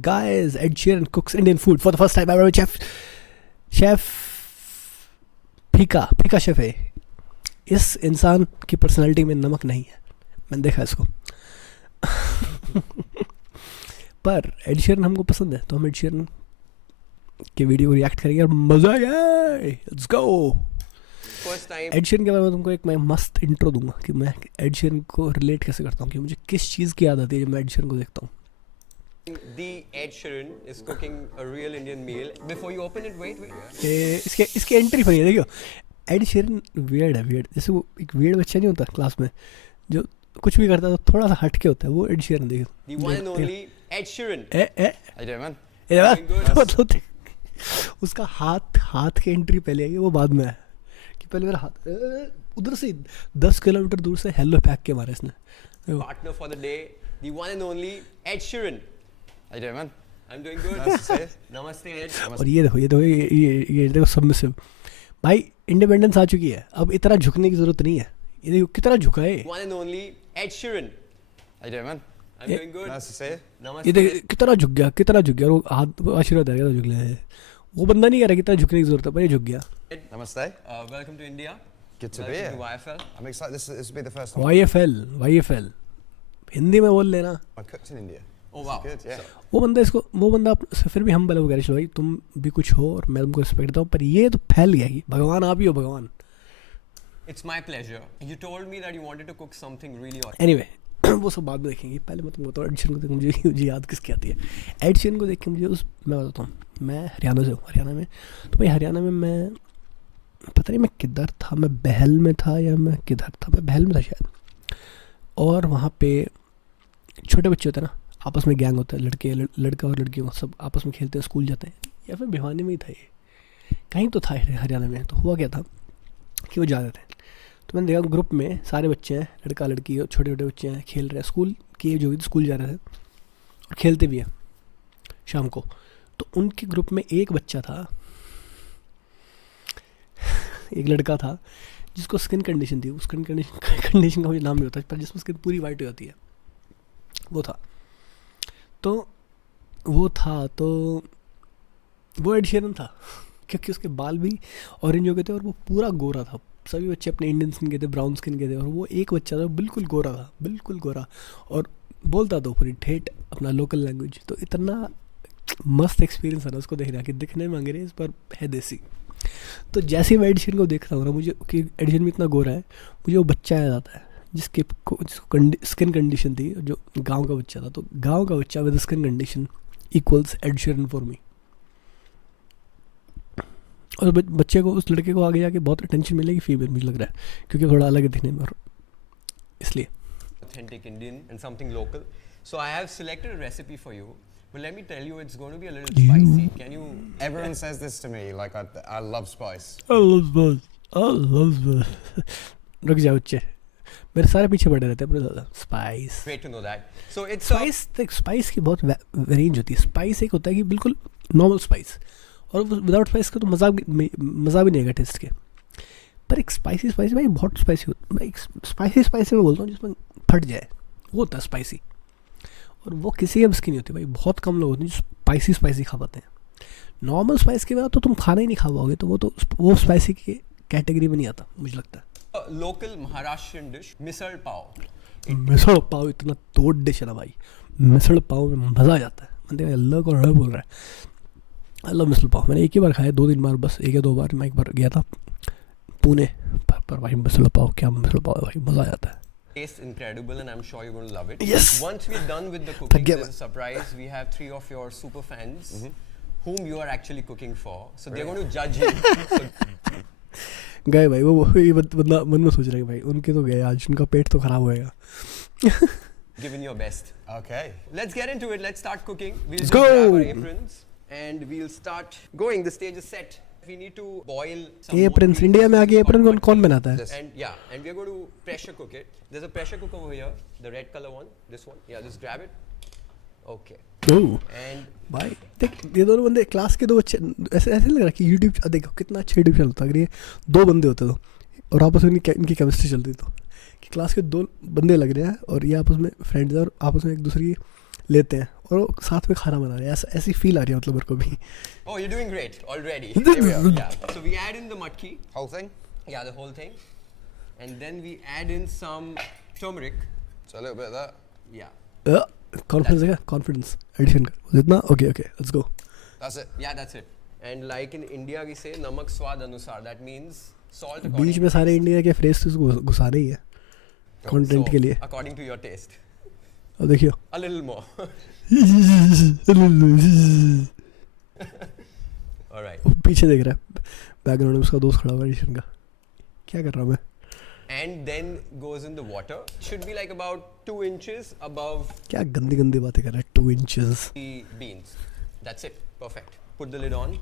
Guys, Ed Sheeran cooks Indian food for the first time ever. Chef फीका chef है. इस इंसान की पर्सनालिटी में नमक नहीं है, मैंने देखा इसको. पर एड शेरन हमको पसंद है तो हम एड शेरन के वीडियो को रिएक्ट करेंगे और मजा आएगा. Let's go. एड शेरन के बारे में तुमको एक मैं मस्त इंट्रो दूंगा कि मैं एड शेरन को रिलेट कैसे करता हूँ, कि मुझे किस चीज़ की याद आती है जब मैं एड शेरन को देखता हूँ. The Ed Sheeran is cooking a real Indian meal. Before you open it, wait. इसके एंट्री फनी है. देखियो, एड शेरन वियर्ड है. वियर्ड जैसे वो एक वियर्ड बच्चा नहीं होता क्लास में जो कुछ भी करता है तो थोड़ा सा हटके होता है, वो एड शेरन. देखियो, the one and only Ed Sheeran. मतलब उसका हाथ के एंट्री पहले आई, वो बाद में है कि पहले मेरा हाथ उधर से 10 किलोमीटर दूर से हेलो फेंक के मारा इसने. Partner for the day, the one and only Ed Sheeran. How you doing, man? I'm doing good. Namaste, Ed. और ये देखो सबमिसिव. भाई इंडिपेंडेंस आ चुकी है, अब इतना झुकने की जरूरत नहीं है. ये देखो कितना झुका है. One and only Ed Sheeran. How you doing, man? I'm doing good. Nice to see you. Namaste. ये देखो कितना झुक गया. और वो हाथ आशीर्वाद है, झुक गया. वो बंदा नहीं कह रहा कितना झुकने की जरूरत है, पर ये झुक गया. Namaste. Welcome to India. Good to be Welcome here. to YFL. I'm excited. This will be the first time YFL Hindi में बोल लेना. I cooked in India. Oh wow. Good, yeah. वो बंदा फिर भी हम वो कह रहे भाई तुम भी कुछ हो और मैं तुमको रिस्पेक्ट देता हूँ, पर ये तो फैल गया कि भगवान आप ही हो भगवान. It's my pleasure. You told me that you wanted to cook something really awesome. Anyway, वो सब बाद में देखेंगे. पहले मैं तुमको बताऊँ एड शेरन को देख मुझे याद किसकी आती है. एड शेरन को देख के मुझे मैं बताता हूँ, मैं हरियाणा से हूँ. हरियाणा में तो भाई हरियाणा में मैं पता नहीं मैं किधर था, मैं बहल में था या मैं किधर था, मैं बहल में था शायद. और वहाँ पे छोटे बच्चे होते हैं ना, आपस में गैंग होता है, लड़का और लड़कियों सब आपस में खेलते हैं, स्कूल जाते हैं. या फिर भिवानी में ही था, ये कहीं तो था हरियाणा में. तो हुआ क्या था कि वो जा रहे थे, तो मैंने देखा ग्रुप में सारे बच्चे हैं, लड़का लड़की छोटे छोटे बच्चे हैं, खेल रहे हैं. स्कूल की जो भी स्कूल जा रहे थे और खेलते भी हैं शाम को. तो उनके ग्रुप में एक बच्चा था, एक लड़का था जिसको स्किन कंडीशन थी. उस कंडीशन का मुझे नाम नहीं होता, पर जिसमें स्किन पूरी वाइट हो जाती है, वो था. तो वो एड शेरन था क्योंकि उसके बाल भी ऑरेंज हो गए थे और वो पूरा गोरा था. सभी बच्चे अपने इंडियन स्किन के थे, ब्राउन स्किन के थे, और वो एक बच्चा था बिल्कुल गोरा और बोलता था पूरी ठेठ अपना लोकल लैंग्वेज. तो इतना मस्त एक्सपीरियंस है ना उसको देखने, कि दिखने में अंग्रेज पर है देसी. तो जैसे ही मैं एड शेरन को देख रहा हूँ ना, मुझे कि एड शेरन भी इतना गोरा है, मुझे वो बच्चा याद आता है जिसको स्किन कंडीशन थी, जो गांव का बच्चा था. तो गांव का बच्चा with skin condition equals Ed Sheeran for me. और बच्चे को, उस लड़के को आगे जाके बहुत अटेंशन मिलेगी फीमेल, मुझे लग रहा है, क्योंकि थोड़ा अलग है दिखने में, और इसलिए. Authentic Indian and something local. So I have selected a recipe for you. But let me tell you, it's going to be a little spicy. Can you? Everyone says this to me. Like I love spice. I love spice. रुक जाओ बच्चे, मेरे सारे पीछे पड़े रहते हैं अपने ज़्यादा. Spice. Great to know that. So it's spice की बहुत रेंज होती है. स्पाइस एक होता है कि बिल्कुल नॉर्मल स्पाइस, और विदाउट स्पाइस का तो मज़ा भी नहीं आएगा टेस्ट के. पर एक स्पाइसी भाई बहुत स्पाइसी होता है. स्पाइसी मैं बोलता हूँ जिसमें फट जाए, वो होता है स्पाइसी. और वो किसी के बस की नहीं होती भाई. बहुत कम लोग होते हैं जो स्पाइसी खा पाते हैं. नॉर्मल स्पाइस के बाद तो तुम खाना ही नहीं खा पाओगे, तो वो स्पाइसी की कैटेगरी में नहीं आता मुझे लगता है. Local Maharashtrian dish, misal pav. Misal pav इतना तोड़ डिश है ना भाई. मिसल पाव में मज़ा आ जाता है. मैंने अल्लाह को अल्लाह बोल रहा है. I love misal pav. मैंने एक ही बार खाया, 2-3 बार बस, 1 या 2 बार. मैं एक बार गया था पुणे, पर भाई मिसल पाव क्या मिसल पाव है भाई, मज़ा आ जाता है. Tastes incredible, and I'm sure you're going to love it. Yes. Once we're done with the cooking, there's a surprise. We have 3 of your super fans, whom you are actually cooking for. So they're going to judge you. गए भाई, वो ये बंदा मन में सोच रहा है भाई उनके तो गए आज, उनका पेट तो खराब होएगा. Giving your best. Okay. Let's get into it. Let's start cooking. We'll Let's just grab go. our aprons and we'll start going. The stage is set. We need to boil some apron. water. India में आके apron कौन बनाता है? And we're going to pressure cook it. There's a pressure cooker over here, the red color one, this one. Yeah, just grab it. Okay. And भाई देख, ये दोनों बंदे क्लास के 2 बच्चे, ऐसे लग रहा है कि यूट्यूब, देखो कितना अच्छा यूट्यूब चलता है. अगर ये 2 बंदे होते तो और आपस में इनकी केमिस्ट्री चलती तो कि क्लास के 2 बंदे लग रहे हैं और ये आपस में फ्रेंड्स हैं और आपस में एक दूसरे की लेते हैं और वो साथ में खाना बना रहे हैं, ऐसी फील आ रही है मतलब मेरे को भी. Oh, you're doing great already. Here we are. Yeah. So we add in the matki. Whole thing? Yeah, the whole thing. And then we add in some turmeric. So a little bit of that. Yeah. Confidence है क्या? Confidence addition का जितना. Okay let's go. That's it. Yeah, that's it. And like in India we say namak swad anusar. That means salt according beach to में सारे taste. India के phrase तो घुसाने ही है content So, के लिए. according to your taste. अब देखियो. A little more. All right. वो पीछे देख रहा है बैकग्राउंड में उसका दोस्त खड़ा हुआ है एडिशन का. क्या कर रहा हूँ मैं? And then goes in the water. Should be like about 2 inches above क्या गंदी गंदी बातें कर रहा है. 2 inches. the beans. That's it. Perfect. Put the lid on.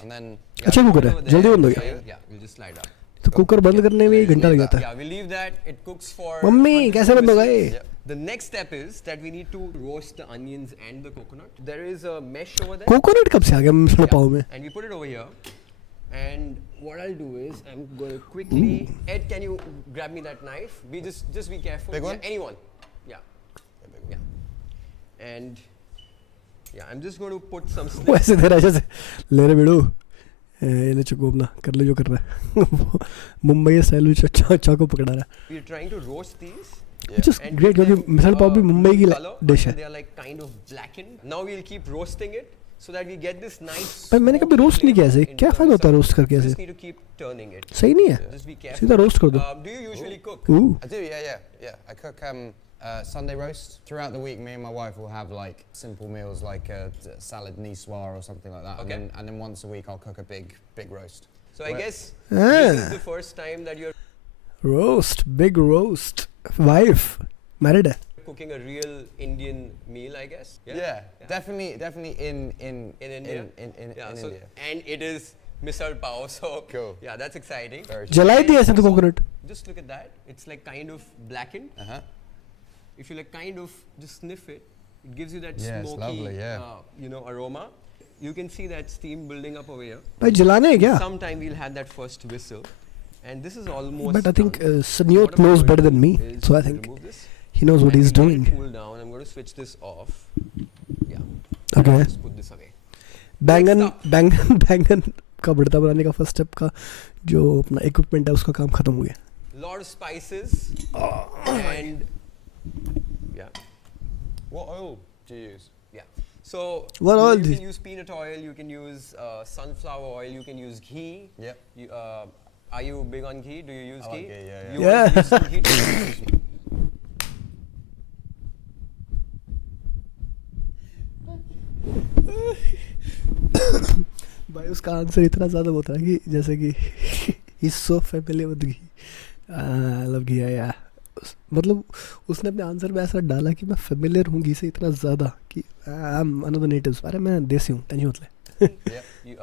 And then अच्छा कुकर Over है, there. जल्दी बंद हो गया. Yeah, we'll just slide up. तो कुकर बंद करने में ही घंटा लग जाता है. Yeah, we leave that. It cooks for. Mummy until कैसे 2 बंद होगा whistles. ये? The next step is that we need to roast the onions and the coconut. There is a mesh over there. Coconut कब से आ गया मेरे पाव में? And we put it over here. And what I'll do is I'm going to quickly. Ed, can you grab me that knife? Just be careful. Big one? Yeah, anyone. Yeah. Yeah. And yeah, I'm just going to put some. वो ऐसे दे रहा है जैसे ले रे बेड़ो ये ले चुको अपना कर ले जो कर रहा है. मुंबई स्टाइल में चाकू पकड़ा रहा है. We're trying to roast these. Which is And great give क्योंकि them, मिसल पाव भी मुंबई की color डिश until है. they are like kind of blackened. Now we'll keep roasting it so that we get this nice. पर मैंने कभी smoky roast नहीं किया ऐसे. flavor क्या in फायदा होता है terms रोस्ट of- करके You ऐसे? just need to keep turning it. सही नहीं है. Just be careful. सीधा रोस्ट कर दो. Do you usually cook? Ooh. I do, yeah. I cook Sunday roast. Throughout the week, me and my wife will have like simple meals like a salad niçoise or something like that. Okay. And then once a week I'll cook a big roast. So I guess Ah. this is the first time that you're roast big roast. Wife married है. cooking a real Indian meal, I guess. Yeah, definitely in India. in So India. and it is misal pav. So Cool. yeah, that's exciting. Very जलाई थी ऐसे तो coconut. Just look at that. It's like kind of blackened. Uh-huh. If you like kind of just sniff it, it gives you that Yeah, it's smoky, lovely, yeah. aroma. You can see that steam building up over here. भाई जलाने है क्या? Sometime we'll have that first whistle, and this is almost. But I think done. Sanjyou What I'm knows going better to than do me, is so I to think remove this. he knows what And he's let doing. it cool down. I'm going to switch this off. Yeah. Okay. Just put this away. बैंगन Next up. बैंगन का भरता बनाने का first step का जो अपना equipment है उसका काम खत्म हो गया. Lot of spices and yeah. What oil do you use? Yeah. So What oil you do can you- use peanut oil, you can use sunflower oil, you can use ghee. Yep. You, are you big on ghee? Do you use I ghee? like ghee, yeah. You want to Yeah. use some ghee too? भाई उसका answer इतना ज़्यादा होता है कि जैसे कि he's so familiar with ghee. I love ghee या मतलब उसने अपने आंसर में ऐसा डाला कि मैं फेमिलियर हूँ घी से इतना ज़्यादा कि I am one of the natives. अरे मैं देसी हूँ टेंशन मत ले. Yep. You,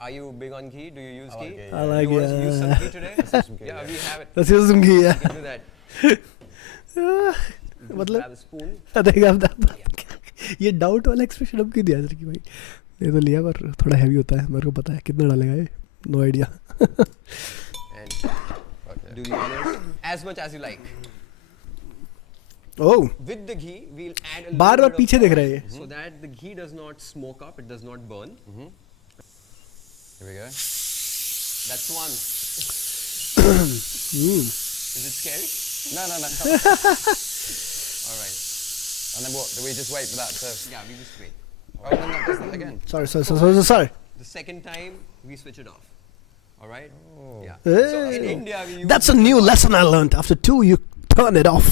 are you big on ghee? Do you use I like ghee? ghee, I like You want to use some it. ghee today? Let's have some ghee, Yeah, yeah. we have it. Let's use some ghee. We Yeah. can do that. Just मतलब grab a spoon. देखा ये doubt वाला expression अब क्यों दिया sir कि भाई ये तो लिया पर थोड़ा हैवी होता है. मेरे को पता है कितना डालेगा ये. No idea. And Okay. do the others as much as you like. Oh With the ghee, we'll add a bar little bar bit of पीछे देख oil रहा है ये. so that the ghee does not smoke up, it does not burn. Here we go. That's one. Is it scary? No. All right. And then what? Do we just wait for that to? Yeah, we just wait. Oh, and then that does that again. Sorry. The second time, we switch it off. All right? Oh. Yeah. So in Hey. India, we use That's a new lesson I learned. After 2 you turn it off.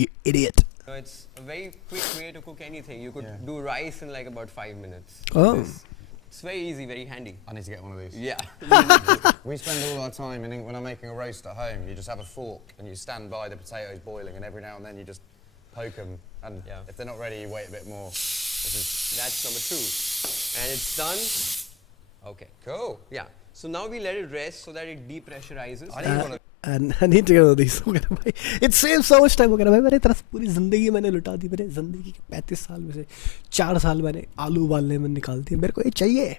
You idiot. It's a very quick way to cook anything. You could Yeah. do rice in like about 5 minutes. Oh. It's very easy, very handy. I need to get one of these. Yeah. We spend all our time, and when I'm making a roast at home, you just have a fork and you stand by the potatoes boiling, and every now and then you just poke them, and Yeah. if they're not ready, you wait a bit more. This is That's number 2. And it's done. Okay. cool. Yeah. So now we let it rest so that it depressurizes. I need one of And I need to get one of these. वगैरह भाई it saves so much time वगैरह भाई. मेरे तरफ पूरी ज़िंदगी मैंने लुटा दी. मेरे ज़िंदगी के 35 साल में से 4 साल मैंने आलू उबालने में निकाल दिए. मेरे को ये चाहिए.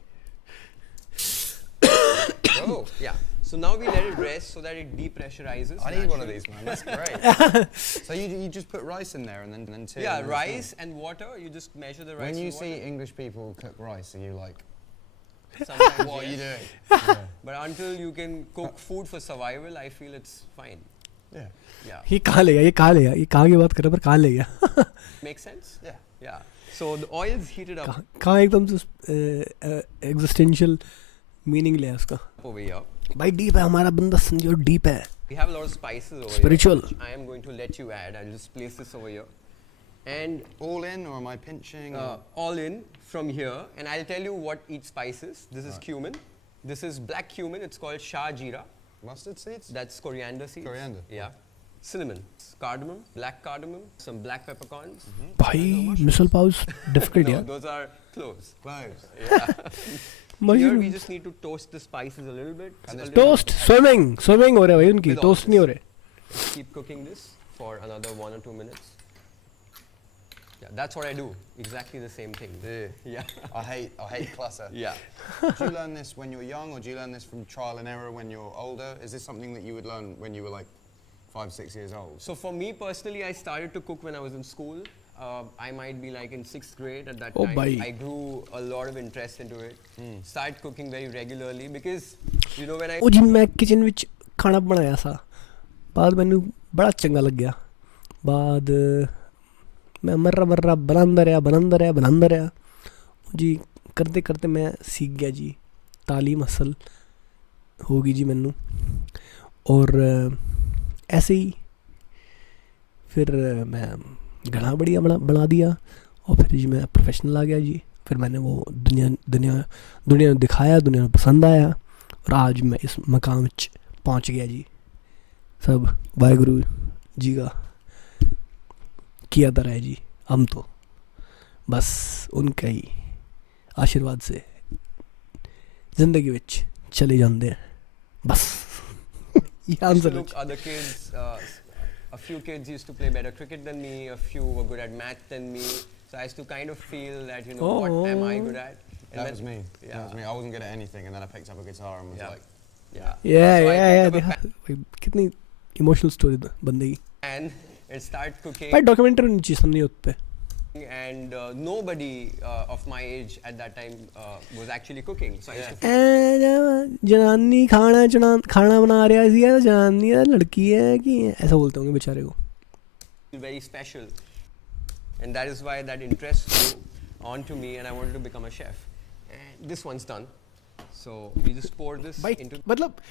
Cool. Yeah. So now we let it rest so that it depressurizes. I need one of naturally. these, man. That's great. So you just put rice in there and then tea. Yeah, and then it's rice and water. You just measure the done. rice. When you and see water. English people cook rice, are you like, Sometimes what are you yes. doing? But until you can cook food for survival, I feel it's fine. Yeah. Yeah. ये कहाँ ले गया, ये कहाँ ले गया, ये कहाँ की बात कर रहा है पर कहाँ ले गया? Makes sense? Yeah. Yeah. So the oil's heated up कहाँ एकदम से existential meaning ले उसका. over here. भाई deep है हमारा बंदा संजय deep है. We have a lot of spices over Spiritual. here, which I am going to let you add. I'll just place this over here. And All in, or am I pinching? all in from here. And I'll tell you what each spice is. This is cumin. This is black cumin. It's called shah jeera. Mustard seeds? That's coriander seeds. Coriander. Yeah. Cinnamon, cardamom, black cardamom, some black peppercorns. भाई misal pav difficult No, यार. those are cloves. Cloves. Yeah. भाई Here we just need to toast the spices a little bit. And A there's little toast swimming हो रहा है भाई उनकी, With all toast नहीं हो this. रहे. Keep cooking this for another 1 or 2 minutes. Yeah, that's what I do. Exactly the same thing. Yeah. I hate clutter. Yeah. Did you learn this when you were young, or do you learn this from trial and error when you're older? Is this something that you would learn when you were like 5-6 years old? So for me personally, I started to cook when I was in school. I might be like in 6th grade at that Oh, time. bhai. I grew a lot of interest into it. Started cooking very regularly because, you know, when I ਉਹ ਜੀ ਮੈਂ kitchen ਵਿੱਚ ਖਾਣਾ ਬਣਾਇਆ ਸਾ, ਬਾਅਦ ਮੈਨੂੰ ਬੜਾ ਚੰਗਾ ਲੱਗਿਆ, ਬਾਅਦ मैं मर्रा बनांदा रहा जी, करते करते मैं सीख गया जी, तालीम हासिल होगी जी मैनू, और ऐसे ही फिर मैं गाना बढ़िया बना दिया, और फिर जी मैं प्रोफेशनल आ गया जी, फिर मैंने वो दुनिया को दिखाया, दुनिया को पसंद आया, और आज मैं इस मकाम में पहुँच गया जी. सब वाहेगुरु जी का किया तरह है जी, हम तो बस उनका ही आशीर्वाद से ज़िंदगी विच चले जाते हैं बस. ये used to answer look other kids, a few kids used to play better cricket than me, a few were good at math than me, so I used to kind of feel that, you know, what am I good at? And That then- was me. Yeah. That was me. I wasn't good at anything, and then I picked up a guitar and was Yeah. like, Yeah. या So I या picked up a देखा भाई कितनी emotional story बंदे की. And it started cooking. भाई documentary होनी चाहिए समझिए उस पे. And nobody of my age at that time was actually cooking. So I used to जनानी खाना बना रहा सी, जनानी है लड़की है कि ऐसा बोलते होंगे बेचारे को. feel very special. And that is why that interest grew onto me and I wanted to become a chef. And this one's done. So we just pour this भाई into मतलब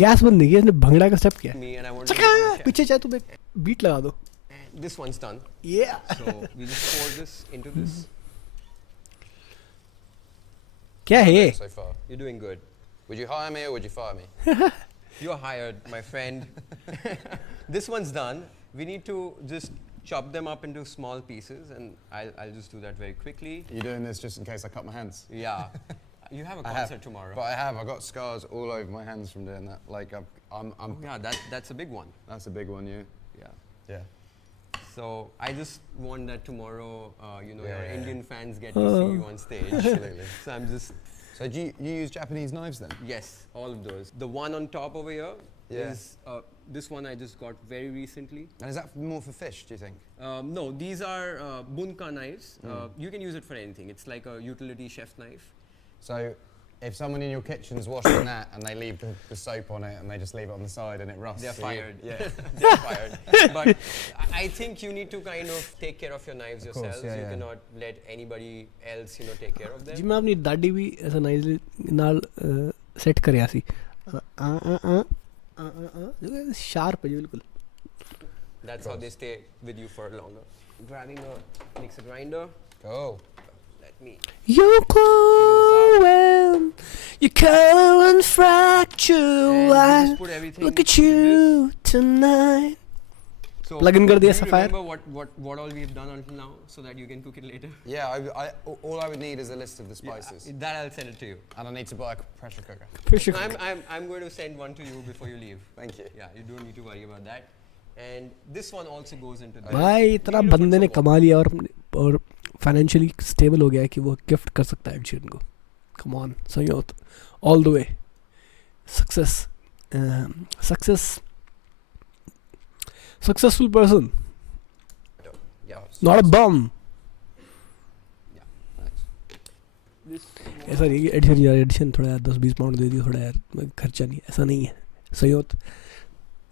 गैस बंद नहीं है, इसने भंगड़ा का स्टेप किया है. me and I wanted to become a chef. पीछे चाहे तुम एक बीट लगा दो. And this one's done. Yeah. So we just pour this into this. क्या है ये? so far. You're doing good. Would you hire me or would you fire me? You're hired, my friend. This one's done. We need to just chop them up into small pieces and I'll just do that very quickly. You're doing this just in case I cut my hands? Yeah. You have a I concert have, tomorrow. But I have. I got scars all over my hands from doing that. Like I'm Oh, yeah, that's a big one. That's a big one, yeah. Yeah. Yeah. So I just want that tomorrow, you know, Yeah, your yeah, Indian fans get to see you on stage. Absolutely. So I'm just, So do you use Japanese knives then? yes, all of those. The one on top over here Yeah. is, this one I just got very recently. And is that more for fish, do you think? No, these are bunka knives. You can use it for anything. It's like a utility chef knife. So if someone in your kitchen's washing that and they leave the soap on it and they just leave it on the side and it rusts, They're so you- fired. Yeah. They're fired. But I think you need to kind of take care of your knives Of course, yourselves. yeah, You yeah. cannot let anybody else, you know, take care of ji them. मैं अपनी दादी भी ऐसा nice नाल set करया सी. Sharp है जी बिल्कुल. That's how they stay with you for longer. Grabbing a mixer grinder. Cool. Let me. You're glowing, your color and fracture. And you just put everything. Look at into you tonight. this. So Plug in कर दिया do you Sapphire. remember what all we've done until now, so that you can cook it later? Yeah, all I would need is a list of the spices. Yeah, that I'll send it to you. And I need to buy a pressure cooker. Pressure I'm going to send one to you before you leave. Thank you. Yeah, you don't need to worry about that. And this one also goes into this. भाई इतना You need to put बंदे ने some कमा लिया और financially stable हो गया है कि वो गिफ्ट कर सकता है एड शीरन को. कम ऑन संयोत all the way success successful person, Yeah. not a bum. Thanks. This ऐसा नहीं कि एडिशन थोड़ा यार 10-20 पाउंड दे दियो थोड़ा यार खर्चा नहीं, ऐसा नहीं है. संयोत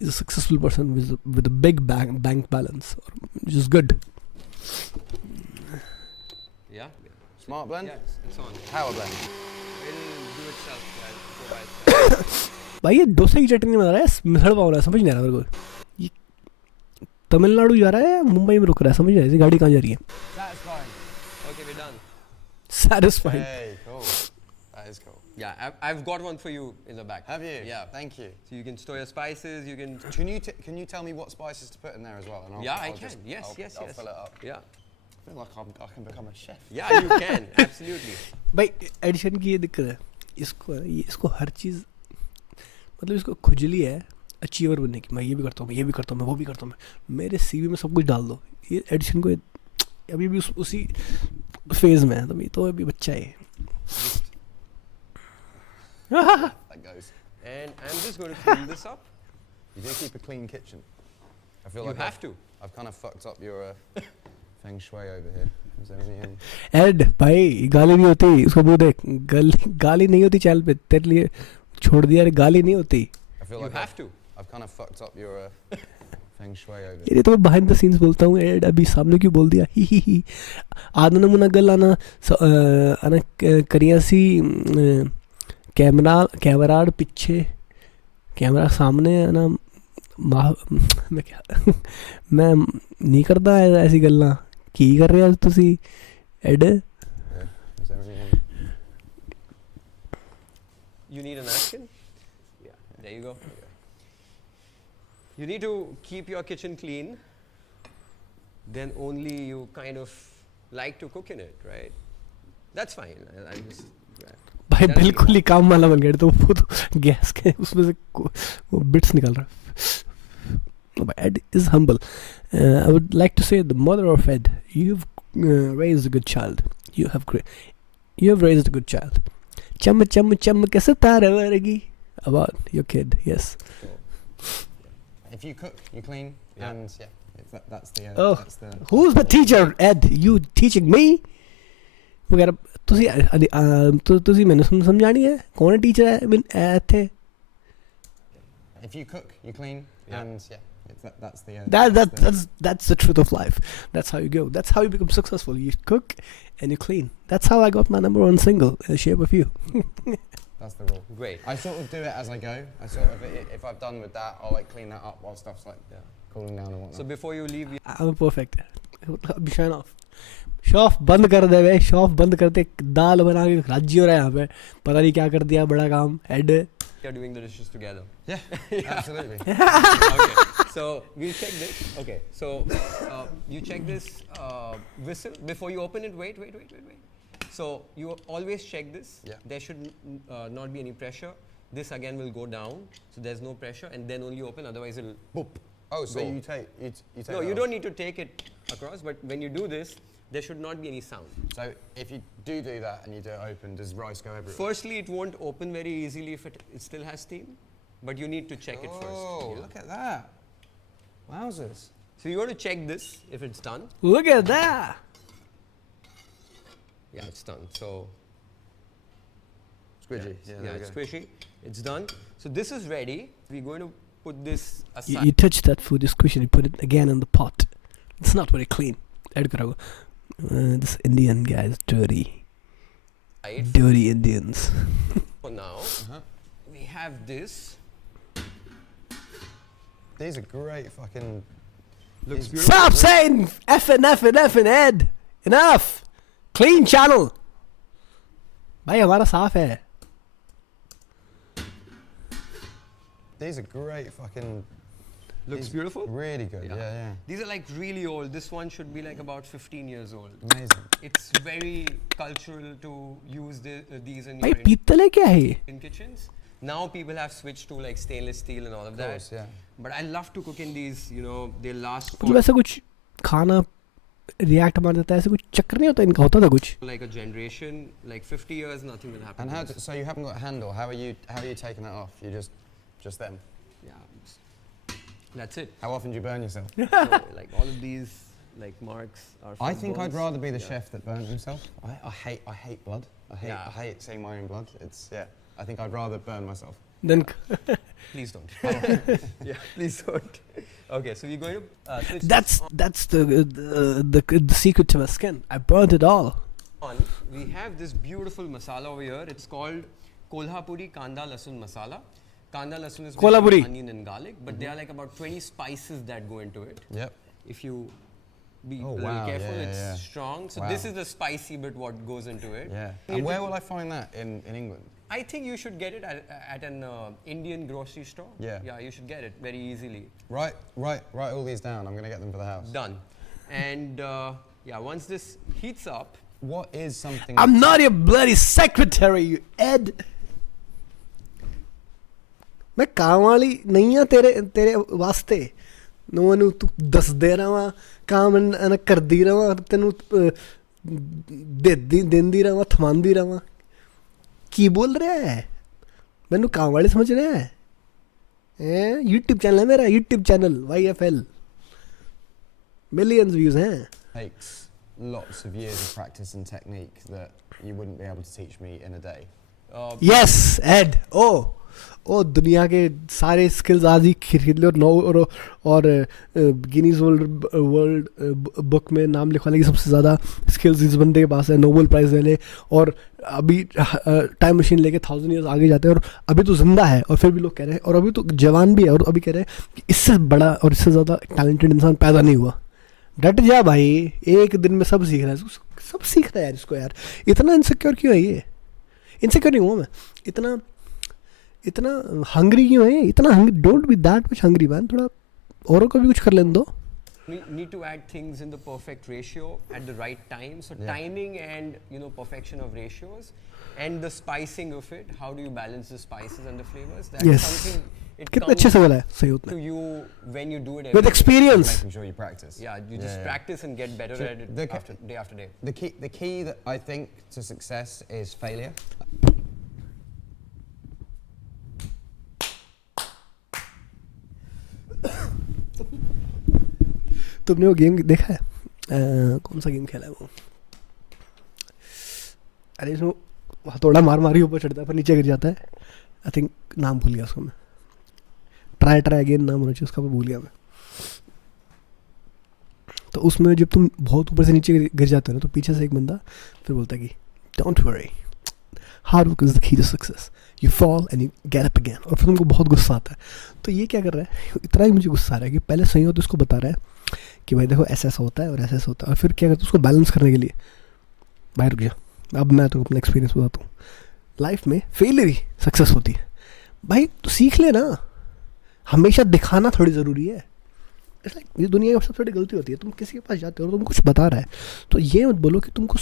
is a successful person with a big bank balance, which is good. Yeah. Smart blend? Yeah, it's on. Power blend. It'll do itself. Go by itself. भाई ये डोसे की चटनी में बना रहा है, मिसड़ पाव रहा है, समझ नहीं आ रहा मेरे को. ये तमिलनाडु जा रहा है या मुंबई में रुक रहा है, समझ नहीं आ रहा. गाड़ी कहाँ जा रही है. Satisfying. Okay, we're done. Satisfying. Hey, cool. That is cool. Yeah, I've got one for you in the back. Have you? Yeah. Thank you. So you can store your spices. You can. Can you tell me what spices to put in there as well? And Yeah, I I'll can. Yes, yes, I'll yes. fill it up. Yeah. I feel like I can become a chef. Yeah, you can. Absolutely. भाई addition की ये दिक्कत है, इसको हर चीज़ मतलब इसको खुजली है अचीवर बनने की. मैं ये भी करता हूँ, मैं ये भी करता हूँ, मैं वो भी करता हूँ. मेरे सीवी में सब कुछ डाल दो. ये एडिशन को अभी भी उसी फेज़ में है, तो ये तो अभी बच्चा है. That goes. And I'm just going to fill this up. You do keep a clean kitchen. I feel You like have to. I've kind of fucked up your feng shui over here. Is there anything? Ed भाई गाली नहीं होती, उसको बोल दे. गाली नहीं होती channel पे, तेरे लिए छोड़ दिया रे, गाली नहीं होती. I feel You like have to. I've kind of fucked up your feng shui over here. ये तो मैं बिहाइंड द सीन्स बोलता हूँ. एड अभी सामने क्यों बोल दिया. ही आदन मुना गल आना आना करियासी कैमरा पिछे कैमरा सामने है ना. मैं क्या मैं नहीं करता ऐसी गल्लां. की कर रहे हो तुसी add. Yeah. Is there anything? You need a napkin? Yeah, there you go. You need to keep your kitchen clean. Then only you kind of like to cook in it, right? That's fine. I just. भाई That's बिल्कुल ही काम वाला बन गया. तो वो तो gas के उसमें से वो बिट्स निकल रहा है. Ed is humble. I would like to say the mother of Ed, you've raised a good child. You have raised a good child. Cham cham cham ke sitare vargi. About your kid, yes. If you cook, you clean, Yeah. and yeah, that's the. Oh, that's the who's the teacher, Ed? You teaching me? वगैरह तुसी मैंने समझानी है कौन है teacher है थे. If you cook, you clean, Yeah. and yeah, that's the. That's the truth of life. That's how you go. That's how you become successful. You cook and you clean. That's how I got my #1 single in the shape of you. That's the rule. Great. I sort of do it as I go. I sort of, if I've done with that, I'll like clean that up while stuff's like cooling down and whatnot. So before you leave, I'm perfect. अभी shine off. शॉफ बंद कर दे भाई. शॉफ बंद करते दाल बना के राज्य हो रहा है यहाँ पे. पता नहीं क्या कर दिया बड़ा काम. Head you're doing the dishes together. Yeah, absolutely. Okay. So we'll check this. Okay. So you check this whistle before you open it. Wait. So you always check this. Yeah. There should not be any pressure. This again will go down. So there's no pressure, and then only open. Otherwise, it'll boop. Oh, so Go. you take No, that you off. don't need to take it across. But when you do this, there should not be any sound. So if you do that and you do it open, does rice go everywhere? Firstly, it won't open very easily if it still has steam. But you need to check it first. Oh, Yeah. look at that! Wowzers! So you want to check this if it's done. look at that. Yeah, it's done. So Squidgy. yeah, there we it's go. squishy. It's done. So this is ready. We're going to put this aside. You touch that food, you squish it, you put it again in the pot. It's not very clean. Add karo. This Indian guy is dirty. Dirty Indians. For now, we have this. These are great fucking. Looks These- beautiful. Stop saying effing Ed. Enough. Clean channel. भाई हमारा साफ है. These are great fucking. Looks these beautiful. Really good. Yeah. Yeah, These are like really old. This one should be like about 15 years old. Amazing. It's very cultural to use these in भाई your पीतल है क्या है ये? in kitchens. Now people have switched to like stainless steel and all of Of that. course, yeah. But I love to cook in these. You know, they last मतलब for ऐसा कुछ खाना रिएक्ट मार देता है, ऐसे कुछ चक्कर नहीं होता इनका. होता था कुछ. like a generation. Like 50 years, nothing will happen. And to how? this. So you haven't got a handle. How are you taking that off? You just Just them. Yeah, that's it. How often do you burn yourself? So, like all of these like marks are. I from think I'd burns. rather be the Yeah. chef that burnt himself. I hate blood. I hate seeing my own blood. I think I'd rather burn myself. Then Please don't. Yeah, please don't. Okay, so we're going to switch that's the secret to my skin. I burnt it all. on. We have this beautiful masala over here. It's called Kolhapuri Kanda Lasun Masala. Kanda Lasun is Kolhapuri. basically onion and garlic, but there are like about 20 spices that go into it. Yep. If you be Oh, a little wow, careful, yeah, it's yeah. strong. So Wow. this is the spicy bit what goes into it. Yeah. And where will I find that in England? I think you should get it at an Indian grocery store. Yeah. Yeah, you should get it very easily. Write all these down. I'm going to get them for the house. Done. And yeah, once this heats up, What is something? I'm not your bloody secretary, you Ed. मैं काम वाली नहीं हाँ तेरे वास्ते ਨੂੰ ਤੂੰ ਦੱਸਦੇ ਰਹਾਂ ਕੰਮ ਨਾ ਕਰਦੀ ਰਹਾਂ ਤੈਨੂੰ ਦਿੰਦੀ ਰਹਾਂ ਥਮਾਉਂਦੀ ਰਹਾਂ ਕੀ ਬੋਲ ਰਿਹਾ ਹੈ ਮੈਨੂੰ ਕੰਮ ਵਾਲੀ ਸਮਝ ਰਿਹਾ ਹੈ YouTube चैनल है मेरा YouTube channel YFL millions views हैं Takes lots of years of practice and technique that you wouldn't be able to teach me in a day. Yes Ed ओ दुनिया के सारे स्किल्स आज ही खरीद लो और गिनीज वर्ल्ड बुक में नाम लिखवाने की सबसे ज़्यादा स्किल्स इस बंदे के पास है नोबेल प्राइज़ ले ले और अभी टाइम मशीन लेके 1000 ईयर्स आगे जाते हैं और अभी तो जिंदा है और फिर भी लोग कह रहे हैं और अभी तो जवान भी है और अभी कह रहे हैं कि इससे बड़ा और इससे ज़्यादा टैलेंटेड इंसान पैदा नहीं हुआ डट जा भाई एक दिन में सब सीख रहा है सब सीख रहा है यार इसको यार इतना इनसिक्योर क्यों है ये इनसिक्योर नहीं हुआ मैं इतना हंग्री क्यों है इतना hungry don't be that much hungry man थोड़ा औरों को भी कुछ कर लेने दो need to add things in the perfect ratio at the right time. So timing and perfection of ratios and the spicing of it. How do you balance the spices and the flavors? That's Yes. something it कितने अच्छे से बोला है सही comes उतना to you when you do it. with every day. experience Making sure you practice. Yeah, you just practice and get better So at it the day after day. The key that I think to success is failure. तुमने वो game देखा है कौन सा game खेला है वो अरे इसमें हथौड़ा मार मारी ऊपर चढ़ता है पर नीचे गिर जाता है आई थिंक नाम भूल गया उसको मैं ट्राई अगेन नाम होना चाहिए उसका मैं भूल गया मैं तो उसमें जब तुम बहुत ऊपर से नीचे गिर जाते हो ना तो पीछे से एक बंदा फिर बोलता है कि don't worry hard work is the key to success you fall and you get up again और फिर तुमको बहुत गुस्सा आता है तो ये क्या कर रहा है इतना ही मुझे गुस्सा आ रहा है कि पहले सही हो तो उसको बता रहा है कि भाई देखो ऐसा ऐसा होता है और ऐसा ऐसा होता है और फिर क्या करता है उसको बैलेंस करने के लिए भाई रुक जा अब मैं तो अपना एक्सपीरियंस बताता हूँ लाइफ में फेलियर ही सक्सेस होती है भाई तो सीख ले ना हमेशा दिखाना थोड़ी ज़रूरी है ये दुनिया की सबसे बड़ी गलती होती है तुम किसी के पास जाते हो और तुम कुछ बता रहा है तो ये मत बोलो कि तुमको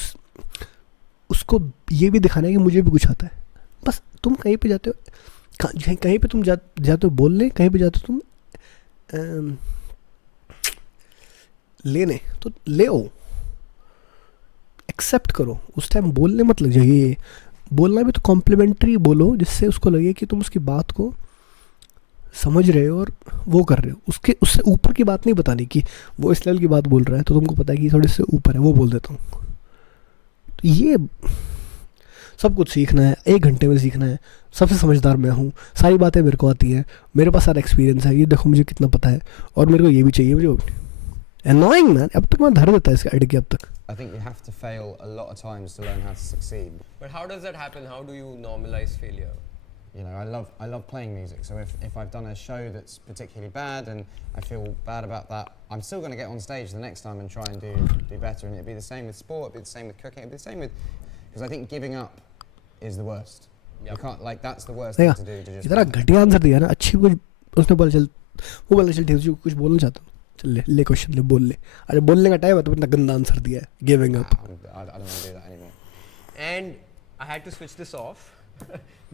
उसको ये भी दिखाना है कि मुझे भी कुछ आता है बस तुम कहीं पे जाते हो कहीं पे तुम जाते हो बोलने कहीं पे जाते हो तुम लेने तो ले आओ एक्सेप्ट करो उस टाइम बोलने मत लग जाइए बोलना भी तो कॉम्प्लीमेंट्री बोलो जिससे उसको लगे कि तुम उसकी बात को समझ रहे हो और वो कर रहे हो उससे ऊपर की बात नहीं बतानी कि वो इस लेवल की बात बोल रहा है तो तुमको पता है कि थोड़ी से ऊपर है वो बोल देता हूँ तो ये सब कुछ सीखना है 1 घंटे में सीखना है सबसे समझदार मैं हूँ सारी बातें मेरे को आती हैं मेरे पास सारा एक्सपीरियंस है ये देखो मुझे कितना पता है और मेरे को ये भी चाहिए मुझे annoying man अब तक मैं धर देता है इसके आइडिया के अब तक I think you have to fail a lot of times to learn how to succeed. But how does that happen? How do you normalize failure? You know, I love playing music. So if I've done a show that's particularly bad and I feel bad about that, I'm still going to get on stage the next time and try and do better. And it'd be the same with sport. It'd be the same with cooking. It'd be the same with because I think giving up is the worst. You can't that's the worst thing to do. To just इतना घटिया answer दिया ना अच्छी कुछ उसने बोला चल वो बोला चल ठीक कुछ बोलना चाहता हूँ चल ले क्वेश्चन ले बोल ले अरे बोलने का टाइम है तो इतना गंदा आंसर दिया है giving up I don't want to do that anymore. And I had to switch this off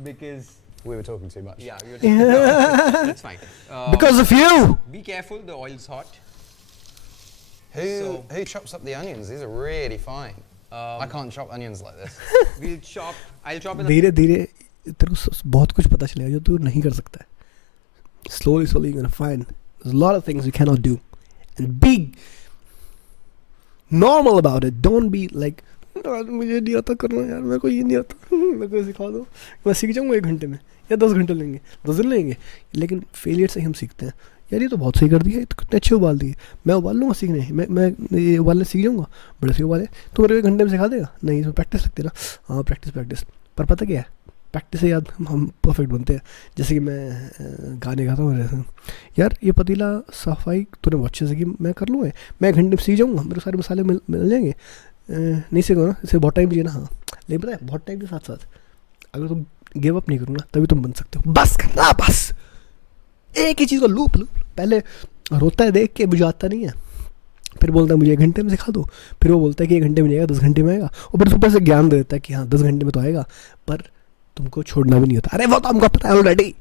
because We were talking too much. yeah, no, that's fine. because of you Be careful, the oil's hot. Who chops up the onions? These are really fine. I can't chop onions like this. I'll chop in धीरे धीरे तेरे को बहुत कुछ पता चलेगा जो तू नहीं कर सकता है Slowly, you're gonna find there's a lot of things you cannot do, and be normal about it. Don't be like, मुझे नहीं आता करना यार, मेरे को ये नहीं आता, मेरे को सिखा दो, मैं सीख जाऊँगा 1 घंटे में या 10 घंटे लेंगे, 10 दिन लेंगे. लेकिन फेलियर से हम सीखते हैं. यार ये तो बहुत सही कर दिया, ये तो कितने अच्छे उबाल दिए, मैं उबाल लूँगा सीखने, मैं ये उबालने सीख जाऊँगा, बड़े से उबाले तो मेरे 1 घंटे में सिखा देगा. नहीं, इसमें प्रैक्टिस लगती है ना. हाँ, प्रैक्टिस. पर पता क्या है, प्रैक्टिस से याद हम परफेक्ट बनते हैं. जैसे कि मैं गाने गाता हूँ, यार ये पतीला सफाई तूने बहुत अच्छे से की, मैं कर लूँगा, मैं 1 घंटे में सीख जाऊँगा, मेरे सारे मसाले मिल जाएंगे. नहीं सीखो ना, इसे बहुत टाइम चाहिए ना. हाँ, लेकिन पता है बहुत टाइम के साथ साथ अगर तुम गिव अप नहीं करो ना, तभी तुम बन सकते हो. बस करना, बस एक ही चीज़ को लूप. पहले रोता है देख के, मुझे आता नहीं है, फिर बोलता है मुझे 1 घंटे में सिखा दो, फिर वो बोलता है कि 1 घंटे में नहीं आएगा, 10 घंटे में आएगा, और फिर ऊपर से ज्ञान दे देता है कि हाँ 10 घंटे में तो आएगा, पर तुमको छोड़ना भी नहीं होता. अरे वो तो हमको पता है ऑलरेडी.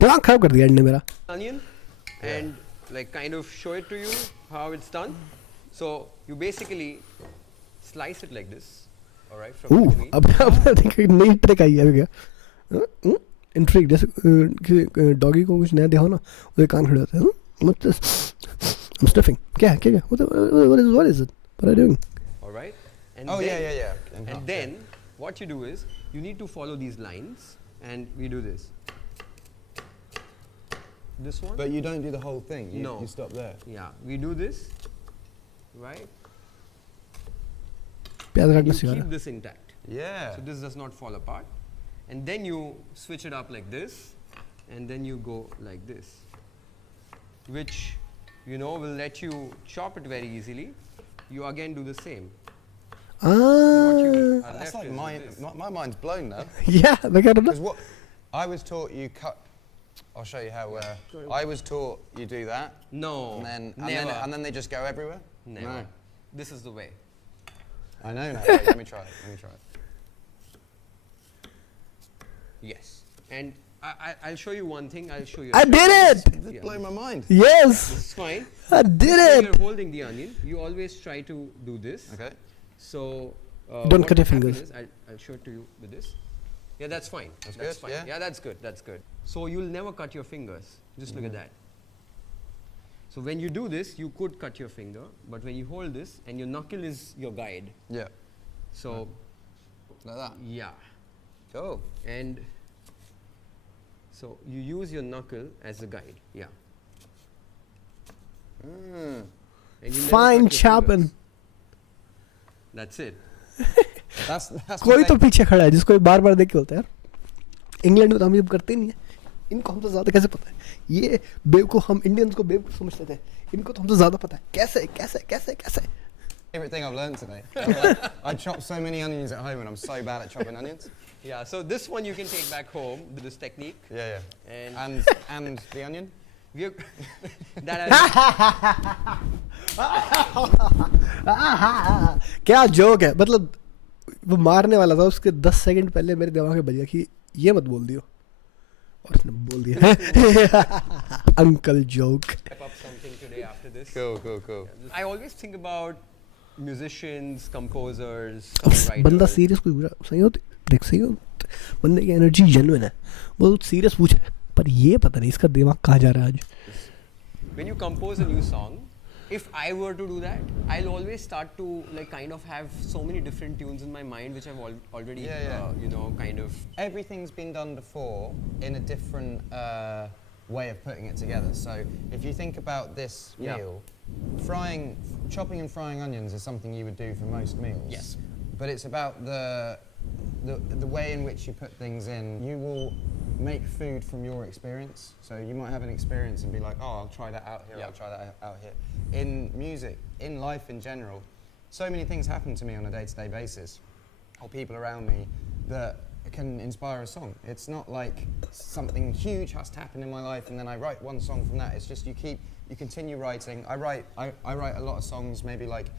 दिमाग खराब कर दिया एंड ने मेरा. Onion and like kind of show it to you how it's done. So you basically slice it like this, all right, from between. अब देखो एक नई ट्रिक आई है क्या, इंट्रिक. जैसे डॉगी को कुछ नया दिखाओ ना, उसके कान खड़े होते हैं. I'm stuffing. क्या what is it? What are you doing? All right. And Oh, then, yeah. And then what you do is you need to follow these lines, and we do this. This one. But you don't do the whole thing. No. You stop there. Yeah, we do this, right? प्याज You काटना सिखा keep रहा. this intact. Yeah. So this does not fall apart. And then you switch it up like this, and then you go like this, which, you know, will let you chop it very easily. You again do the same. What you are That's left like is this. my mind's blown now. Yeah, मैं कह रहा Because था. what I was taught, you cut. I'll show you how. I was taught you do that, No, never. and then they just go everywhere. Never. No. This is the way. I know now. Wait, let me try it. Yes. And I'll show you one thing. I'll show you. I did it. This blew my mind. Yes, This is fine. I did When it. you're holding the onion, you always try to do this. Okay. So Don't what cut your will happen fingers. is I'll show it to you with this. Yeah, that's fine. That's That's good, fine. yeah? Yeah, that's good. That's good. So you'll never cut your fingers. Just look at that. So when you do this, you could cut your finger, but when you hold this, and your knuckle is your guide. Yeah. So Like that. yeah, Cool. and so you use your knuckle as a guide. Yeah. Mm. And you never Fine cut your chopping. fingers. That's it. That's कोई what तो पीछे खड़ा है जिसको बार बार देख के होता है यार. इंग्लैंड में तो हम ये करते ही नहीं है. इनको हमसे ज़्यादा कैसे पता है? ये बेवकूफ़, हम इंडियंस को बेवकूफ़ समझते थे, इनको तो हमसे ज़्यादा पता है. कैसे favorite thing I've learned today. I chop so many onions at home and I'm so bad at chopping onions. Yeah. So this one you can take back home. This technique. Yeah. And the onion? We that has, क्या joke है. मतलब वो मारने वाला था, उसके 10 second पहले मेरे दिमाग में बजा कि ये मत बोल दियो, और उसने बोल दिया. Uncle joke. type up something today after this. Cool. I always think about musicians, composers, बंदा songwriters. सीरियस कोई बुरा सही होती. देख सही हो, बंदे की एनर्जी जेन्युइन है, वो सीरियस पूछ रहा है, पर ये पता नहीं इसका दिमाग कहाँ जा रहा है आज. When you compose a new song, if I were to do that, I'll always start to like kind of have so many different tunes in my mind which I've already Yeah. you know, kind of. Everything's been done before in a different way of putting it together. So if you think about this Yeah. meal, chopping and frying onions is something you would do for most meals. Yes. But it's about the way in which you put things in. You will make food from your experience. So you might have an experience and be like, oh, I'll try that out here, Yeah. I'll try that out here. In music, in life in general, so many things happen to me on a day-to-day basis, or people around me, that can inspire a song. It's not like something huge has to happen in my life and then I write one song from that. It's just you continue writing. I write a lot of songs, maybe like,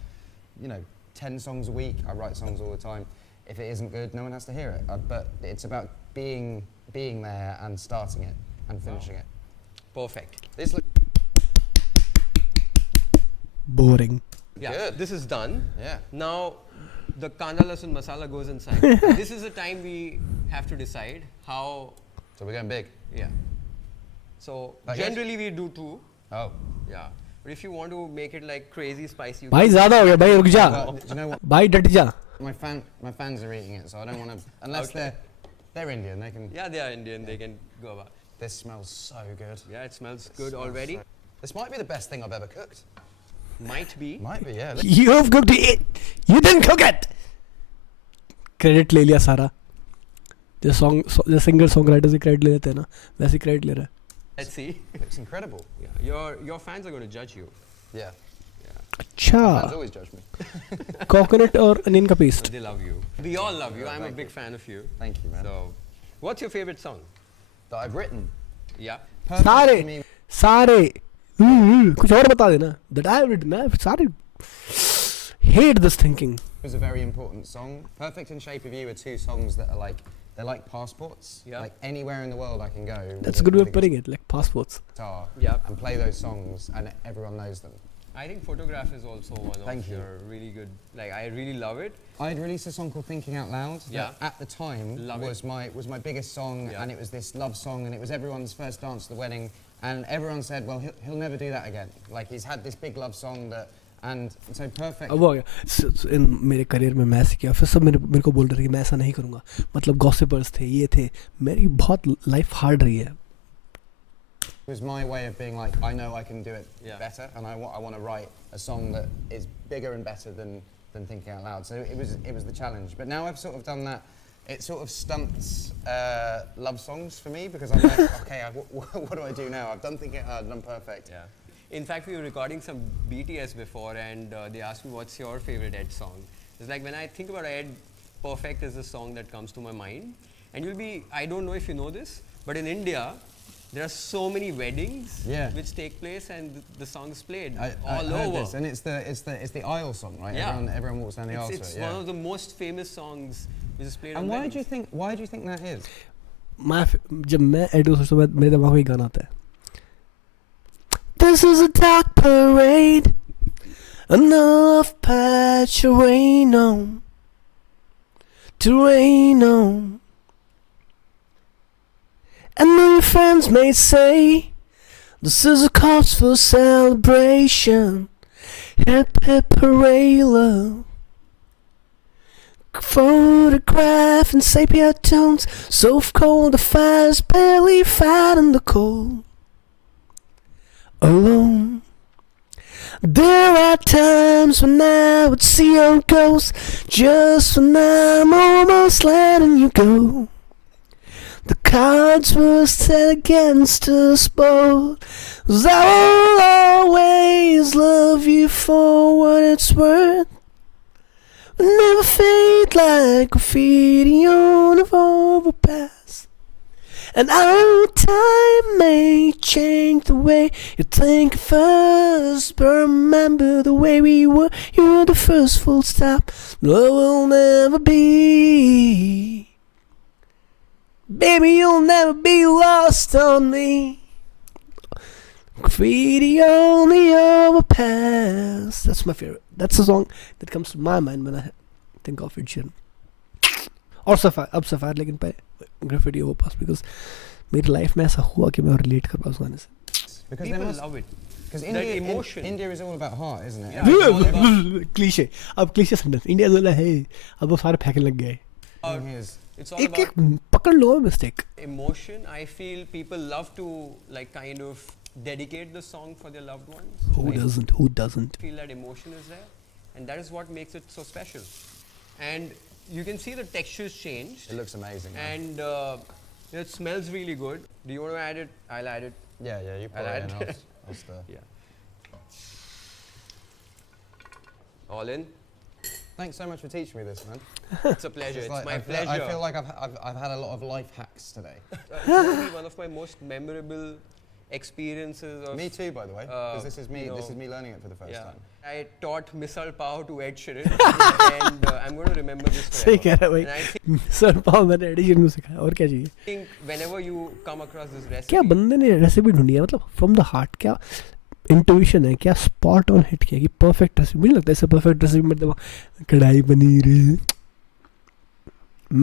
10 songs a week. I write songs all the time. If it isn't good, no one has to hear it. But it's about being there and starting it and finishing it. Perfect. This look boring. Yeah. Good. This is done. Yeah. Now the kana lasun masala goes inside. This is the time we have to decide how So we're going big. Yeah. So Like this? generally we do 2. Oh. Yeah. But if you want to make it like crazy spicy, you भाई ज़्यादा हो गया भाई रुक जा Well, do you know what? भाई डट जा My fans are eating it, so I don't want to. Unless Okay. they're Indian, they can. yeah, they are Indian. They can go about. This smells so good. Yeah, it smells good Smells already. This might be the best thing I've ever cooked. Might be. Might be, yeah. You've cooked it. You didn't cook it. Credit ले लिया सारा जो singer song writer से credit ले लेते हैं ना वैसे क्रेडिट ले रहा है Let's see. It's incredible. Yeah, your fans are going to judge you. Yeah. Fans अच्छा always judge me. कोकोनट और अनियन का paste They love you. We all love you. I'm a thank big you. fan of you. Thank you, man. So, what's your favorite song? That I've written. Yeah. Perfect सारे for me. सारे कुछ और बता देना that I read ना सारे hate this thinking It was a very important song. Perfect and Shape of You are 2 songs that are like, they're like passports. Yeah. Like anywhere in the world I can go. that's a good way of putting it like passports Guitar Yeah. and play those songs and everyone knows them. I think Photograph is also one Thank of you. your really good. Like I really love it. I'd released a song called Thinking Out Loud. Yeah. That at the time Love it. was my biggest song, Yeah. and it was this love song, and it was everyone's first dance at the wedding, and everyone said, well, he'll never do that again. Like he's had this big love song that, and so Perfect. अब वो आ गया इन मेरे career में मैं ऐसे किया फिर सब मेरे को बोल रहे थे कि मैं ऐसा नहीं करूँगा मतलब गॉसिपर्स थे ये थे मेरी बहुत लाइफ हार्ड रही है It was my way of being like, I know I can do it Yeah. better, and I want to write a song that is bigger and better than Thinking Out Loud. So it was the challenge. But now I've sort of done that. It sort of stunts love songs for me because I'm like, okay, what do I do now? I've done Thinking Out Loud, done Perfect. Yeah. In fact, we were recording some BTS before, and they asked me, "What's your favorite Ed song?" It's like when I think about Ed, Perfect is the song that comes to my mind. And you'll be, I don't know if you know this, but in India, there are so many weddings Yeah. which take place, and the song is played I all heard over. this, and it's the aisle song, right? Yeah. Everyone walks down the aisle to It's it. Yeah. one of the most famous songs which is played. And on why weddings. do you think that is? जब मैं एडो सोचता हूँ मेरे दिमाग में एक गाना आता है This is a dark parade enough patch of rain on to rain on and my friends may say this is a cause for celebration hip hip hooray love photograph and sepia tones so cold the fire's barely fighting the cold alone there are times when I would see your ghost just when I'm almost letting you go the cards were set against us both 'cause I will always love you for what it's worth will never fade like graffiti on an overpass. And I know time may change the way you think of us, but remember the way we were. You were the first full stop. No, we'll never be. Baby, you'll never be lost on me. Graffiti on the overpass. That's my favorite. That's the song that comes to my mind when I think of Ed Sheeran. और सफ़ार अब सफ़ार लेकिन पहले graffiti overpass because मेरी life में ऐसा हुआ कि मैं रिलेट कर पाऊँ उस गाने से Because People they must, love it. because That India, emotion. India is all about heart, isn't it? Yeah. it's all about- cliché अब क्लीशे सेंटेंस इंडिया वाला है अब वो सारे फेंकने लग गए Everything is. It's all एक about एक पकड़ लो mistake emotion. I feel people love to like kind of dedicate the song for their loved ones. who Like, doesn't feel that emotion is there, and that is what makes it so special. And you can see the textures change, It looks amazing. man. and it smells really good. Do you want to add it? I'll add it. Yeah, you pour I'll it in. add- I'll stir. Yeah. All in. Thanks so much for teaching me this, man. It's a pleasure. It's like- my I feel, pleasure. I feel like I've had a lot of life hacks today. It's probably one of my most memorable experiences of. Me too, by the way, because this is me. you This know, is me learning it for the first Yeah. time. I taught misal pav to Ed Sheeran, and I'm going to remember this forever. सही कह रहा है And I भाई sir पाव मैंने addition को सिखाया और क्या चाहिए think whenever you come across this recipe, क्या बंदे ने रेसिपी ढूंढी है मतलब फ्रॉम द हार्ट क्या इंट्यूशन है क्या स्पॉट ऑन हिट किया कि परफेक्ट रेसिपी मुझे लगता है इससे परफेक्ट रेसिपी मतलब कढ़ाई paneer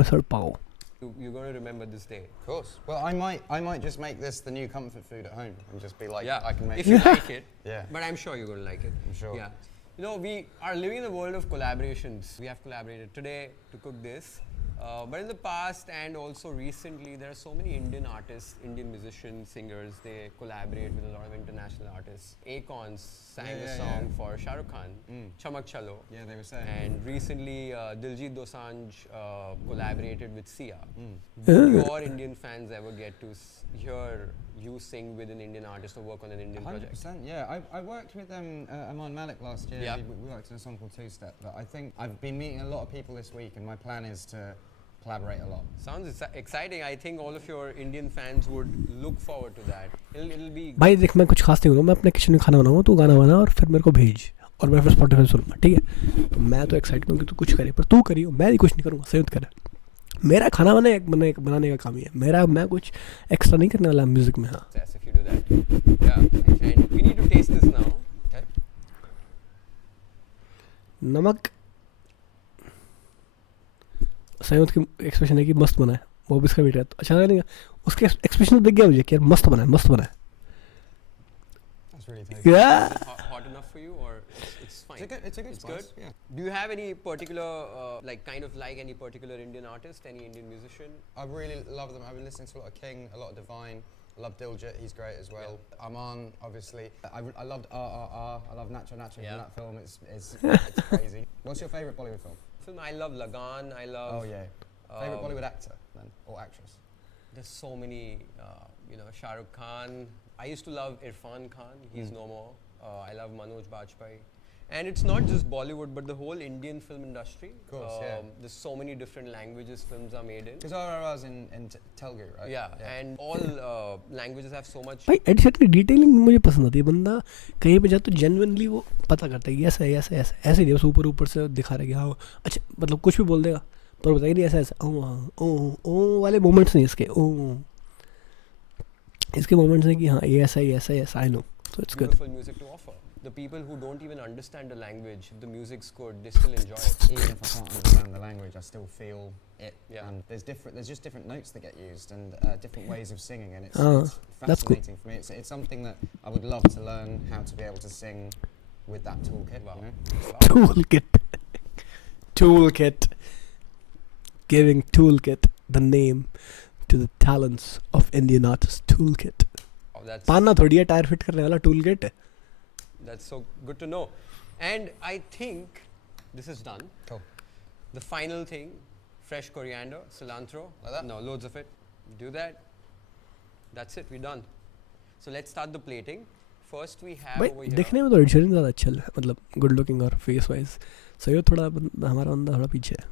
misal pav You're going to remember this day. Of course. Well, I might just make this the new comfort food at home and just be like, Yeah, I can make if it. you like it. Yeah. But I'm sure you're going to like it. I'm sure. Yeah. You know, we are living in a world of collaborations. We have collaborated today to cook this. But in the past and also recently, there are so many Indian artists, Indian musicians, singers. They collaborate with a lot of international artists. Acorns sang a song for Shah Rukh Khan, Chamak Chalo. Yeah, they were saying. And recently, Diljit Dosanjh collaborated with Sia. Do your Indian fans ever get to hear you sing with an Indian artist or work on an Indian project? 100%, yeah. I worked with Aman Malik last year. Yeah. We worked on a song called Two Step. But I think I've been meeting a lot of people this week, and my plan is to collaborate a lot. Sounds exciting. I think all of your Indian fans would look forward to that. It'll be. भाई देख मैं कुछ खास नहीं करूँगा, मैं अपने kitchen में खाना बनाऊँगा, तू गाना बना और फिर मेरे को भेज और मैं फिर स्पॉटिफाई सुनूंगा, ठीक है? तो मैं तो एक्साइटेड हूँ कि तू कुछ करे, पर तू करियो, मैं भी कुछ नहीं करूँगा, संयुक्त करे। मेरा खाना बनाने का काम ही है, मैं कुछ एक्स्ट्रा नहीं करने वाला म्यूजिक में। हाँ, Yes, if you do that. Yeah. And we need to taste this now. Okay. नमक संयुक्त की एक्सप्रेशन है कि मस्त बना है, वो भी इसका वेट है, तो अच्छा लगेगा उसके एक्सप्रेशन दिख गया मुझे कि यार मस्त बना है। That's really tasty. Yeah. Is it hot enough for you, or it's fine? It's a good It's spice, good. yeah. Do you have any particular like any particular Indian artist, any Indian musician? I really love them. I've been listening to a lot of King, a lot of Divine. I love Diljit, he's great as well. Aman, obviously. I loved RRR. I love Nacho Nacho Yeah. from that film. It's crazy. What's your favourite Bollywood film? I love Lagan. I love. Oh yeah. Favourite Bollywood actor then, or actress? There's so many. Shah Rukh Khan. I used to love Irfan Khan. He's no more. I love Manoj Bajpayee. And it's not just Bollywood, but the whole Indian film industry. Of course, yeah. There's so many different languages films are made in. Because RRR's in Telugu, right? Yeah, and all languages have so much. भाई Ed Sheeran की detailing मुझे पसंद आती है, बंदा कहीं पे जाए तो जेन्युइनली वो पता करता है कि ऐसा है, ऐसा ऐसा ऐसे नहीं, बस ऊपर से दिखा रहा है कि हाँ अच्छा, मतलब कुछ भी बोल देगा पर बताइए नहीं ऐसा ऐसा, ओ वाले मोमेंट्स नहीं इसके, इसके मोमेंट्स हैं कि हाँ ये ऐसा ही ऐसा ही ऐसा, I know, so it's good. Beautiful music to offer. The people who don't even understand the language, if the music's good, they still enjoy it. Even if I can't understand the language, I still feel it. Yeah. And there's just different notes that get used and different ways of singing, and it's that's cool. fascinating for me. It's something that I would love to learn how to be able to sing with that toolkit. Wow. You know? Toolkit. Giving Toolkit the name to the talents of Indian artists. Toolkit. Oh, that's पाना थोड़ी है tyre fit करने वाला, toolkit है। That's so good to know. And I think this is done. Cool. The final thing, fresh coriander, cilantro. Like that? No, loads of it. Do that. That's it, we're done. So let's start the plating. First we have over भाई here. दिखने में तो Ed Sheeran ज़्यादा अच्छा है, मतलब good looking और face wise. सही थोड़ा हमारा बंदा थोड़ा पीछे है।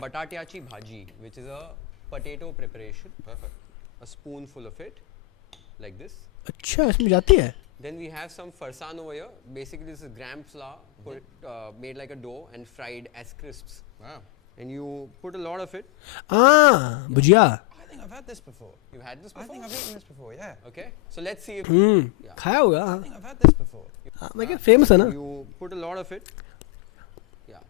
Batatyachi bhaji, which is a potato preparation. Perfect. A spoonful of it, like this. अच्छा इसमें जाती है। Then we have some farsan over here. Basically, this is gram flour, made like a dough and fried as crisps. Wow. And you put a lot of it. Bhujia. I think I've had this before. You've had this before? I think I've eaten this before, yeah. Okay. So let's see if yeah. खाया होगा। I think I've had this before. मैं क्या famous है ना। You put a lot of it. Yeah.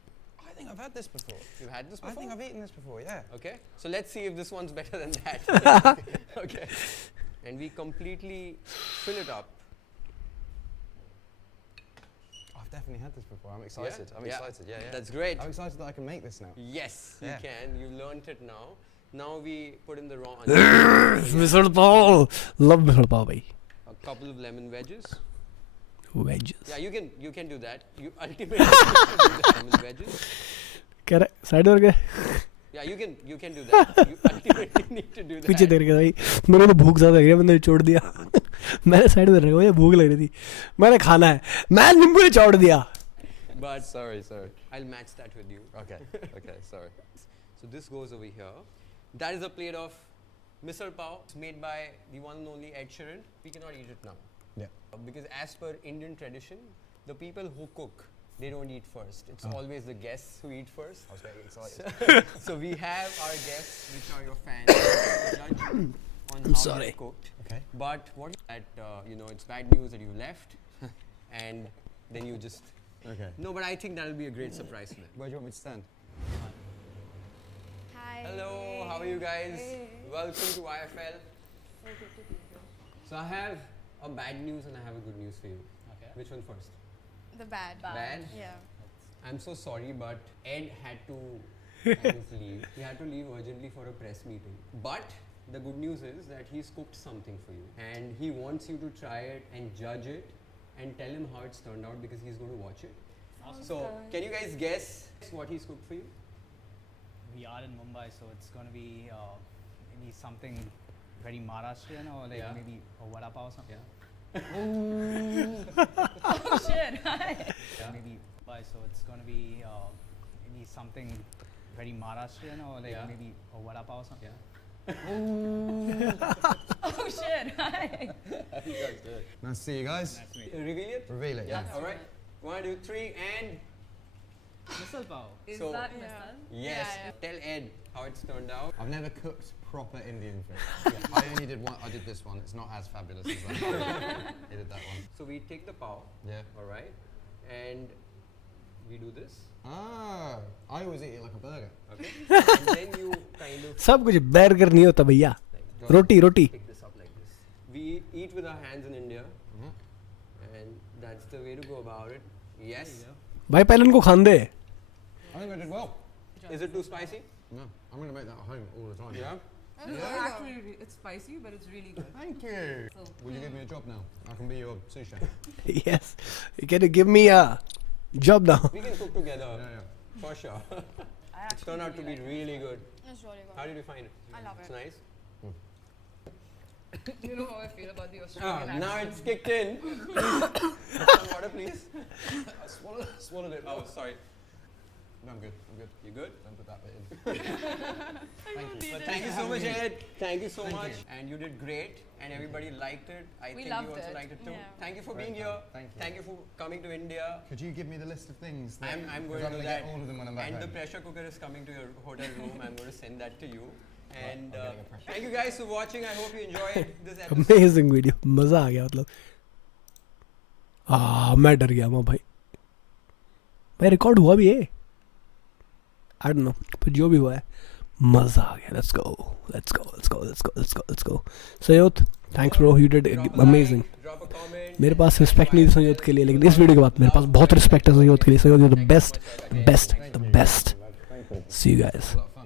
I think I've had this before. You've had this before? I think I've eaten this before, yeah. Okay. So let's see if this one's better than that. Okay. And we completely fill it up. I've definitely had this before. I'm excited. I'm excited. Yeah, yeah. That's great. I'm excited that I can make this now. Yes, Yeah. you can. You learnt it now. Now we put in the raw onions. Misal pav, love misal pav भाई। A couple of lemon wedges. Wedges। Yeah, you can do that. You ultimately do the lemon wedges. कह रहा side और गए। Yeah, you can do that. You ultimately need to do that. पीछे देख रहा भाई, मेरे को भूख ज़्यादा लग रही है, मैंने छोड़ दिया। मैंने साइड में रखा, मुझे भूख लग रही थी, मैंने खाना है, मैं नींबू ने छोड़ दिया। But Sorry. I'll match that with you. Okay, sorry. So this goes over here. That is a plate of misal pav. It's made by the one and only Ed Sheeran. We cannot eat it now. Yeah. Because as per Indian tradition, the people who cook, they don't eat first. It's always the guests who eat first. I was getting excited. So we have our guests, which are your fans, to judge you on how sorry. you've cooked. Okay. But what it's bad news that you left, and then you just Okay. no. But I think that'll be a great surprise for them. Where do you want me to stand? Hi, Hello, how are you guys? Welcome to IFL. So I have a bad news and I have a good news for you. Okay. Which one first? The bad. Bad? Yeah. I'm so sorry, but Ed had to kind of leave. He had to leave urgently for a press meeting. But the good news is that he's cooked something for you. And he wants you to try it and judge it and tell him how it's turned out because he's going to watch it. Awesome. So, can you guys guess what he's cooked for you? We are in Mumbai, so it's going to be maybe something very Maharashtrian or like Yeah. maybe a vada pav or something. Yeah. Oh shit. Yeah. Maybe so it's going to be maybe something very Maharashtrian or like Yeah. maybe a vada pav or something. Yeah. Oh shit. You guys did it. Nice to see you guys. Nice to meet you. Reveal it? Reveal it, Yeah. yeah. All right. 1, 2, 3, and Misal pav. Is So- that yes. Yeah, Tell Ed how it's turned out. I've never cooked proper Indian food. I only did one. I did this one. It's not as fabulous as that. I did that one. So we take the pav, Yeah. all right, and we do this, Ah, I always eat it like a burger. okay, and then you kind of सब कुछ burger नहीं होता भैया, रोटी रोटी. pick this up like this. We eat with our hands in India, Mhm. and that's the way to go about it. Yes. भाई पहले उनको खान दे. I think I did well. Is it too spicy? No, I'm going to make that at home all the time. Yeah. Actually, it's spicy, but it's really good. Thank you. So, Will you give me a job now? I can be your sous chef. Yes. Can you give me a job now? We can cook together Yeah. for sure. I It's actually turned out to be like really good. It's really How good. did you find it? I love It's it. nice. it. You know how I feel about the Australian Now accent. it's kicked in. Some water, please. I swallowed it. Oh, sorry. No, I'm good. I'm good. You good? Don't put that bit in. Thank you. But thank you so much, Ed. Thank you so Thank much. you. And you did great. And everybody liked it. I We think you loved also it. liked it too. Yeah. Thank you for Great being fun. here. Thank you. Thank you for coming to India. Could you give me the list of things? That, I'm going because to I'm do gonna that. get all of them when I'm back And the home. pressure cooker is coming to your hotel room. I'm going to send that to you. And I'm getting a pressure thank you guys for watching. I hope you enjoyed this episode. Amazing video. मजा आ गया मतलब. मैं डर गया मैं भाई. भाई record हुआ भी है. I don't know. पर जो भी हुआ है मजा आ गया. Let's go. Let's go. Let's go. Let's go. Let's go. Let's go. Sayod, thanks bro. You did Drop a amazing. like, drop a comment. मेरे पास रिस्पेक्ट नहीं थी संयोत के लिए, लेकिन इस वीडियो के बाद मेरे पास बहुत रिस्पेक्ट है संयोत के लिए. संयोत, you're the best, best, the best. See you guys. A lot of fun.